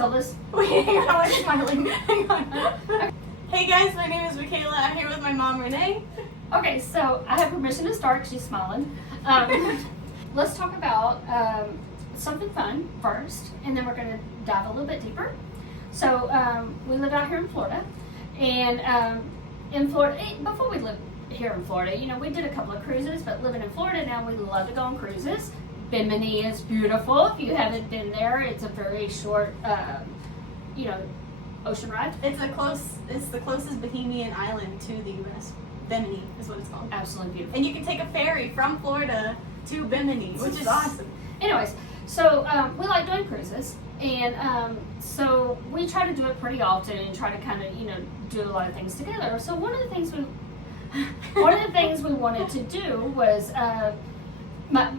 So this. Wait, hang on, I'm smiling. Hang on. Okay. Hey guys, my name is Michaela. I'm here with my mom, Renee. Okay, so I have permission to start. She's smiling. Let's talk about something fun first, and then we're going to dive a little bit deeper. So we live out here in Florida, and in Florida, before we lived here in Florida, you know, we did a couple of cruises, but living in Florida now, we love to go on cruises. Bimini is beautiful. If you haven't been there, it's a very short, you know, ocean ride. It's the closest Bahamian island to the U.S. Bimini is what it's called. Absolutely beautiful. And you can take a ferry from Florida to Bimini, which is awesome. Anyways, so we like doing cruises, and so we try to do it pretty often and try to kind of, you know, do a lot of things together. So one of the things we wanted to do was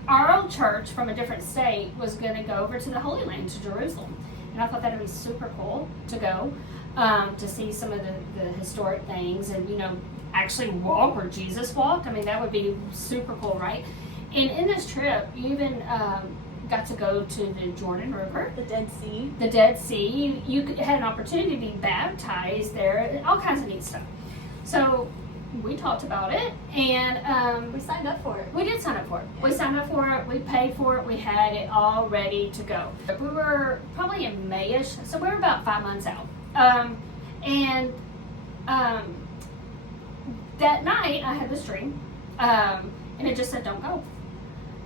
our old church from a different state was going to go over to the Holy Land, to Jerusalem, and I thought that would be super cool to go to see some of the historic things, and, you know, actually walk where Jesus walked. I mean, that would be super cool, right? And in this trip, you even got to go to the Jordan River. The Dead Sea. The Dead Sea. You had an opportunity to be baptized there, all kinds of neat stuff. So we talked about it, and we signed up for it. We did sign up for it. Yeah. We signed up for it, we paid for it, we had it all ready to go. We were probably in May-ish, so we were about 5 months out. That night, I had this dream, and it just said, don't go.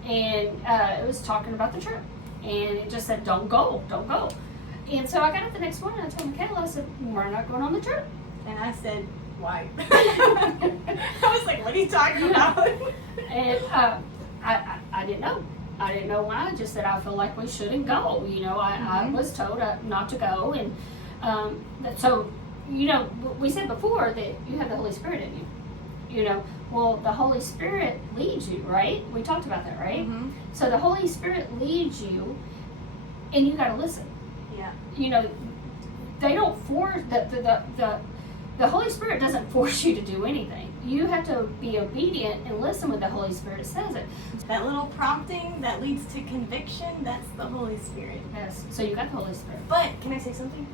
And it was talking about the trip. And it just said, don't go. And so I got up the next morning and I told Michaela, I said, we're not going on the trip. And I said, why? I was like, what are you talking about? And I didn't know. I didn't know why. I just said, I feel like we shouldn't go. You know, I was told not to go. And so, you know, we said before that you have the Holy Spirit in you. You know, well, the Holy Spirit leads you, right? We talked about that, right? Mm-hmm. So the Holy Spirit leads you, and you got to listen. Yeah. You know, they don't force the Holy Spirit doesn't force you to do anything. You have to be obedient and listen when the Holy Spirit says it. That little prompting that leads to conviction, that's the Holy Spirit. Yes. So you got the Holy Spirit. But can I say something?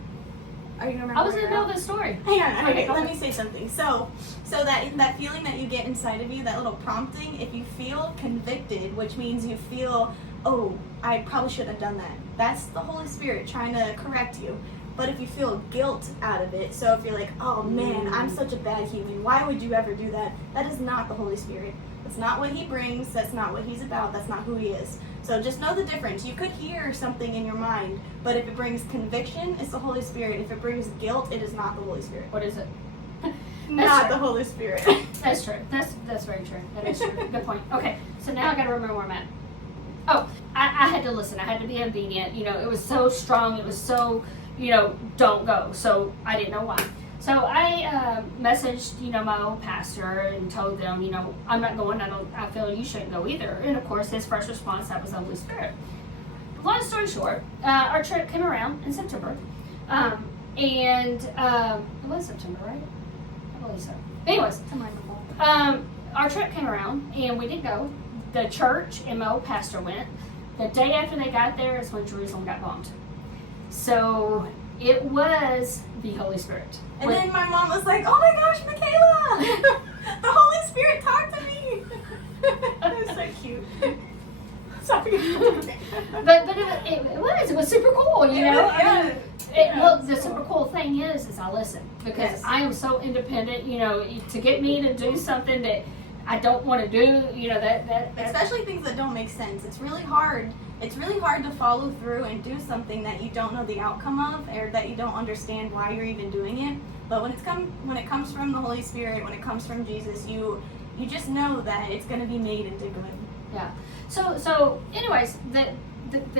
Are you gonna remember? I was in the middle of the story. Hang on. Okay, go let ahead. me say something. So that feeling that you get inside of you, that little prompting, if you feel convicted, which means you feel, oh, I probably shouldn't have done that. That's the Holy Spirit trying to correct you. But if you feel guilt out of it, so if you're like, oh man, I'm such a bad human, why would you ever do that? That is not the Holy Spirit. That's not what he brings. That's not what he's about. That's not who he is. So just know the difference. You could hear something in your mind, but if it brings conviction, it's the Holy Spirit. If it brings guilt, it is not the Holy Spirit. What is it? Not true. the Holy Spirit. That's true. That's very true. That is true. Good point. Okay, so now I got to remember where I'm at. Oh, I had to listen. I had to be obedient. You know, it was so strong. It was so, you know, don't go. So I didn't know why. So I messaged, you know, my old pastor and told them, you know, I'm not going. I feel you shouldn't go either. And of course, his first response, that was the Holy Spirit. Long story short, our trip came around in September, and it was September, right? I believe so. Anyways, our trip came around and we didn't go. The church and my old pastor went. The day after they got there is when Jerusalem got bombed. So it was the Holy Spirit. And then my mom was like, oh my gosh, Michaela! The Holy Spirit talked to me! That was so cute. Sorry. But it was super cool, you know? Yeah. Well, the super cool thing is I listen. Because Yes. I am so independent, you know, to get me to do something that I don't want to do, you know, that Especially things that don't make sense. It's really hard. It's really hard to follow through and do something that you don't know the outcome of, or that you don't understand why you're even doing it. But when it comes from the Holy Spirit, when it comes from Jesus, you just know that it's going to be made into good. Yeah. So anyways, the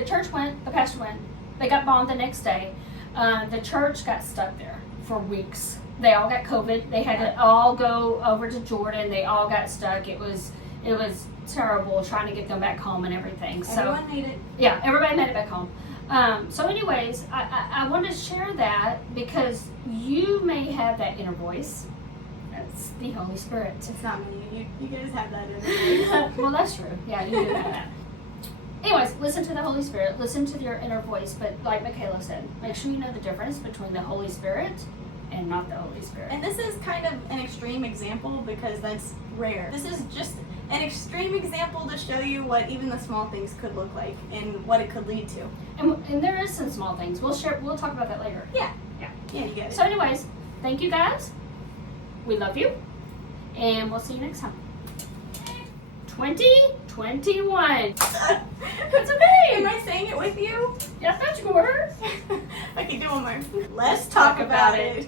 church went, the pastor went. They got bombed the next day. The church got stuck there for weeks. They all got COVID. They had to all go over to Jordan. They all got stuck. It was terrible trying to get them back home and everything. So Everyone made it. yeah, everybody made it back home. So anyways, I want to share that because you may have that inner voice. That's the Holy Spirit. It's not me. You can just have that in there. Well, that's true. Yeah, you do have that. anyways, listen to the Holy Spirit. Listen to your inner voice. But like Michaela said, make sure you know the difference between the Holy Spirit and not the Holy Spirit. And this is kind of an extreme example because that's rare. This is just an extreme example to show you what even the small things could look like and what it could lead to. And there is some small things. We'll talk about that later. Yeah. Yeah. Yeah, you get it. So anyways, thank you guys. We love you. And we'll see you next time. 2021. That's okay. Am I saying it with you? Yeah, that's good. Okay, do one more. Let's talk about it.